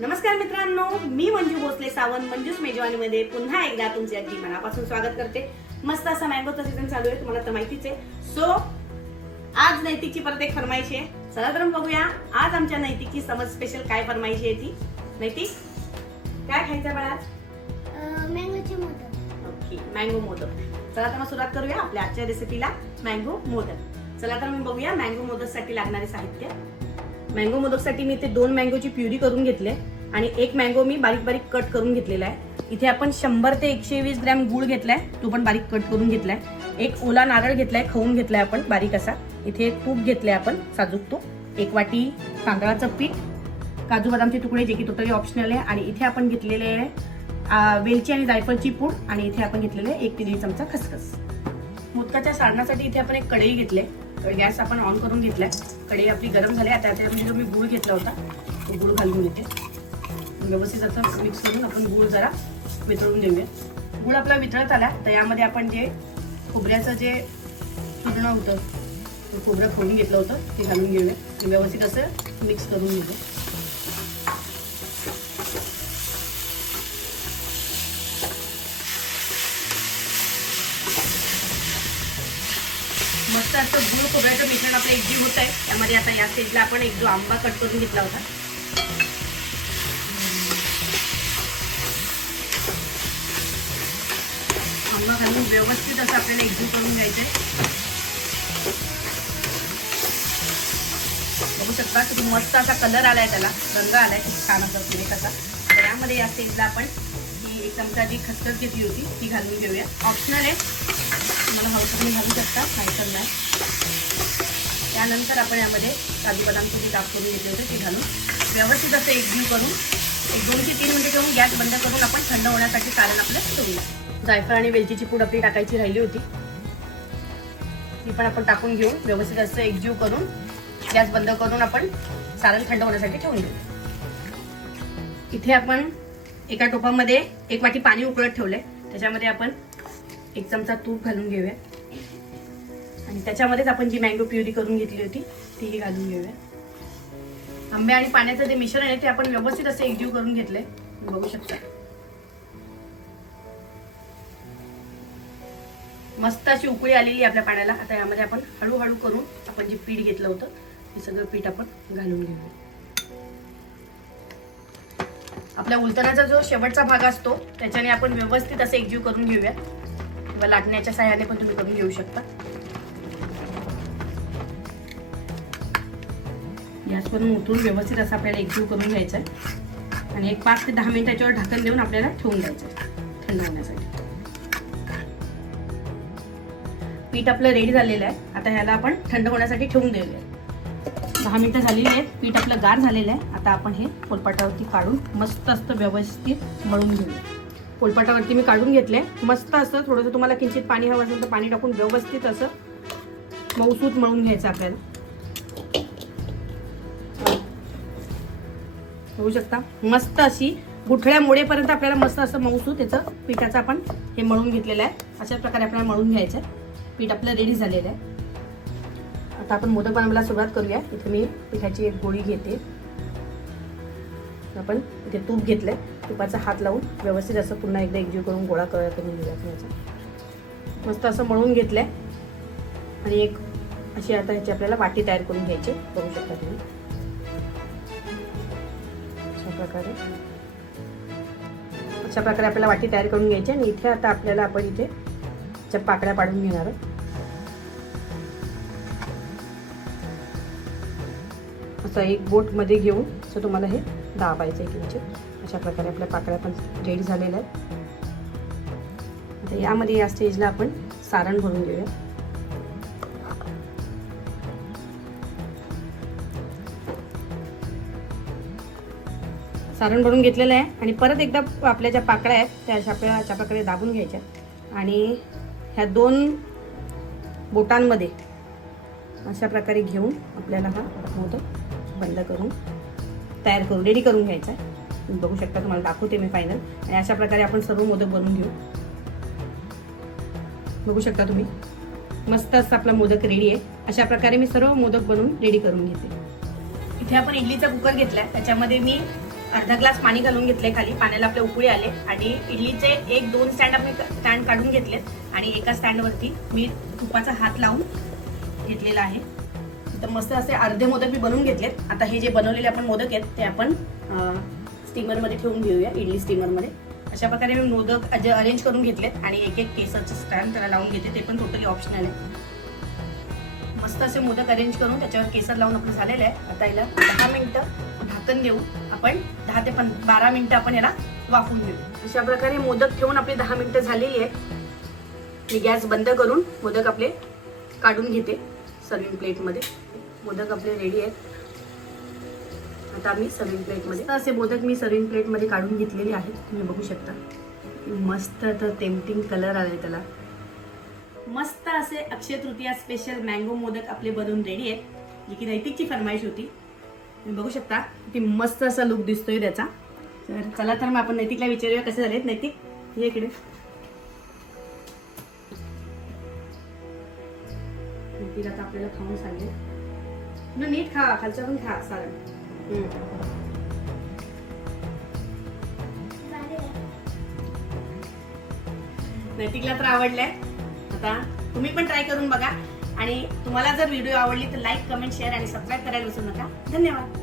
नमस्कार मित्रांनो, मी मंजू भोसले सावंत मंजूस मेजवानीमध्ये पुन्हा एकदा तुमचे अगदी मनापासून स्वागत करते। मस्त असा मँगोचा सीझन चालू आहे, तुम्हाला तर माहितीच आहे। सो आज नैतिकची परत एक फरमाईश आहे। चला तर बघूया आज आमच्या नैतिकची समज स्पेशल काय फरमाईश आहे ती। नैतिक काय खायचं बाळा? मँगोचे मोदक। Okay, mango modak. चला तर मग सुरुवात करूया आपल्या आजच्या रेसिपीला, मँगो मोदक। चला तर मग बघूया मँगो मोदकसाठी लागणारे साहित्य। मँगो मोदकसाठी मी इथे 2 मँगोची प्युरी करून घेतले आणि 1 मँगो मी बारीक बारीक कट करून घेतलेला आहे। इथे आपण 100 ते 120 ग्रॅम गूळ घेतलाय, तो पण बारीक कट करून घेतलाय। एक ओला नारळ घेतलाय, खवून घेतलाय आपण बारीक असा। इथे तूप घेतलंय आपण, साजूक तूप। 1 वाटी तांदळाचं पीठ, काजू बदामचे तुकडे जे की टोटली ऑप्शनल आहे। आणि इथे आपण घेतलेले आहे वेलची आणि जायफळची पूड आणि इथे आपण घेतलेले 1 ते 1.5 चमचा खसखस। मोदकाच्या सारणासाठी इथे आपण एक कढई घेतली, गॅस आपण ऑन करून घेतलाय। कढई आपली गरम झाली, आता त्याच्यामध्ये जो मी गूळ घेतला होता तो गूळ घालून घेते। व्यवस्थित असं मिक्स करून आपण गूळ जरा वितळून देऊया। गूळ आपला वितळत आला तर यामध्ये आपण जे खोबऱ्याचं जे फिरणं होतं, खोबरं फोडून घेतलं होतं ते घालून घेऊया। व्यवस्थित असं मिक्स करून घेऊया। मस्त असं गूळ खोबऱ्याचं मिश्रण आपलं एकजीव होत आहे। त्यामध्ये आता या स्टेजला आपण एक जो आंबा कट करून घेतला होता आंबा घालून व्यवस्थित असं आपल्याला एकजीव करून घ्यायचंय। बघू शकता किती मस्त असा कलर आलाय, त्याला रंग आलाय छान असा सुरेख असा। तर यामध्ये या स्टेजला आपण ही 1 चमचा जी खसखस घेतली होती ती घालून घेऊया। ऑप्शनल आहे, मला हवं तुम्ही घालू शकता, नाहीतर नाही। त्यानंतर आपण यामध्ये काजू बदामची जी काप करून घेतले होते ते घालून व्यवस्थित असं एकजीव करून 1-2 ते 3 मिनिटे ठेवून गॅस बंद करून आपण थंड होण्यासाठी सारण आपलं ठेवूया। जायफळ आणि वेलचीची पूड आपली टाकायची राहिली होती, ती पण आपण टाकून घेऊन व्यवस्थित असं एकजीव करून गॅस बंद करून आपण सारण थंड होण्यासाठी ठेवून घेऊ। इथे आपण एका टोपामध्ये 1 वाटी पाणी उकळत ठेवलंय, त्याच्यामध्ये आपण 1 चमचा तूप घालून घेऊया आणि त्याच्यामध्येच आपण जी मँगो प्युरी करून घेतली होती तीही घालून घेऊया। आंबे आणि पाण्याचं जे मिश्रण आहे ते आपण व्यवस्थित असं एकजीव करून घेतलंय, बघू शकता। मस्त अशी उकळी आलेली आपल्या पाण्याला। आता यामध्ये आपण हळूहळू करून आपण जे पीठ घेतलं होतं हे सगळं पीठ आपण घालून घेऊया। आपल्या उलटण्याचा जो शेवटचा भाग असतो त्याच्याने आपण व्यवस्थित असं एकजीव करून घेऊया, किंवा लाटण्याच्या साह्याने पण तुम्ही करून घेऊ शकता। गॅसवरून उतरून व्यवस्थित असं आपल्याला एकजीव करून घ्यायचं आहे आणि एक 5 ते 10 मिनिटाच्यावर ढाकण देऊन आपल्याला ठेवून द्यायचं आहे थंड होण्यासाठी। पीठ आपलं रेडी झालेलं आहे, आता ह्याला आपण थंड होण्यासाठी ठेवून देऊया। 10 मिनिटं झालेली आहेत, पीठ आपलं गार झालेलं आहे। आता आपण हे पोलपाटावरती काढून मस्त असं व्यवस्थित मळून घेऊया। पोलपाटावरती मी काढून घेतले, मस्त असं थोडंसं तुम्हाला किंचित पाणी हवं असेल तर पाणी टाकून व्यवस्थित असं मऊसूत मळून घ्यायचं आपल्याला। होऊ शकता मस्त अशी गुठळ्या मोडेपर्यंत आपल्याला मस्त असं मऊसूत त्याचं पिठाचं आपण हे मळून घेतलेलं आहे। अशाच प्रकारे आपल्याला मळून घ्यायचं आहे। पीठ आपलं रेडी झालेलं आहे। आता आपण मोदक बनवायला सुरुवात करूया। इथे मी पिठाची एक गोळी घेते, आपण इथे तूप घेतलंय, तुपाचा हात लावून व्यवस्थित असं पुन्हा एकदा एकजीव करून गोळा करून घेऊया। मस्त असं मळून घेतलंय आणि एक अशी आता ह्याची आपल्याला वाटी तयार करून घ्यायची, बघू शकता तुम्ही अशा प्रकारे आपल्याला वाटी तयार करून घ्यायची। आणि इथे आता आपल्याला आपण इथे पाकळ्या पाडून घेणार आहोत। असं एक बोट मध्ये घेऊन असं तुम्हाला हे दाबायचं आहे किंचित। अशा प्रकारे आपल्या पाकळ्या पण रेडी झालेल्या आहेत। आता यामध्ये या स्टेजला आपण सारण भरून घेऊया। सारण भरून घेतलेलं आहे आणि परत एकदा आपल्या ज्या पाकळ्या आहेत त्या अशा प्रकारे दाबून घ्यायच्या आणि ह्या 2 बोटांमध्ये अशा प्रकारे घेऊन आपल्याला हा मोदक बंद करून तयार करून रेडी करून घ्यायचा आहे। तुम्ही बघू शकता, तुम्हाला दाखवते मी फायनल। आणि अशा प्रकारे आपण सर्व मोदक बनवून घेऊ, बघू शकता तुम्ही। मस्त असं आपला मोदक रेडी आहे। अशा प्रकारे मी सर्व मोदक बनवून रेडी करून घेते। इथे आपण इडलीचा कुकर घेतलाय, त्याच्यामध्ये मी अर्धा ग्लास पाणी घालून घेतले खाली, पाण्याला आपले उकळी आले आणि इडलीचे 1-2 स्टँड काढून घेतलेत आणि एका स्टँडवरती मी तुपाचा हात लावून घेतलेला आहे. तर मस्त असे अर्धे मोदक मी बनवून घेतलेत. आता हे जे बनवलेले आपण मोदक आहेत ते आपण स्टीमरमध्ये ठेवून घेऊया, इडली स्टीमरमध्ये. अशा प्रकारे मी मोदक अरेंज करून घेतलेत आणि एक केसरचं स्टँड त्याला लावून घेते, ते पण टोटली ऑप्शनल आहे. मस्त असे मोदक अरेंज करून त्याच्यावर केसर लावून आपलं झालेलं आहे. आता याला 10 मिनिटं झाकण देऊ आपण, 10 ते 12 मिनिटं आपण याला वाफवून घेऊ. अशा प्रकारे मोदक ठेवून आपली 10 मिनिटं झालेली आहेत. मी गॅस बंद करून मोदक आपले काढून घेते सर्विंग प्लेटमध्ये. मोदक आपले रेडी आहेत. आता मी सर्विंग प्लेटमध्ये असे मोदक मी सर्विंग प्लेटमध्ये काढून घेतलेले आहेत. तुम्ही बघू शकता मस्त तर टेम्पटिंग कलर आलाय त्याला. मस्त असे अक्षय तृतीया स्पेशल मँगो मोदक आपले बनवून रेडी आहेत, जी की नैतिकची फरमाईश होती. तुम्ही बघू शकता की मस्त असा लुक दिसतोय त्याचा. तर चला तर मग आपण नैतिकला विचारूया कसे झालेत. नैतिक ये इकडे. नैतिक आता आपल्याला खाऊन सांगेल. नीट खा, खालचा पण खा सारण. नैतिकला तर आवडलंय. आता तुम्ही पण ट्राय करून बघा आणि तुम्हाला जर व्हिडिओ आवडली तर लाईक, कमेंट, शेअर आणि सबस्क्राईब करायला विसरू नका. धन्यवाद.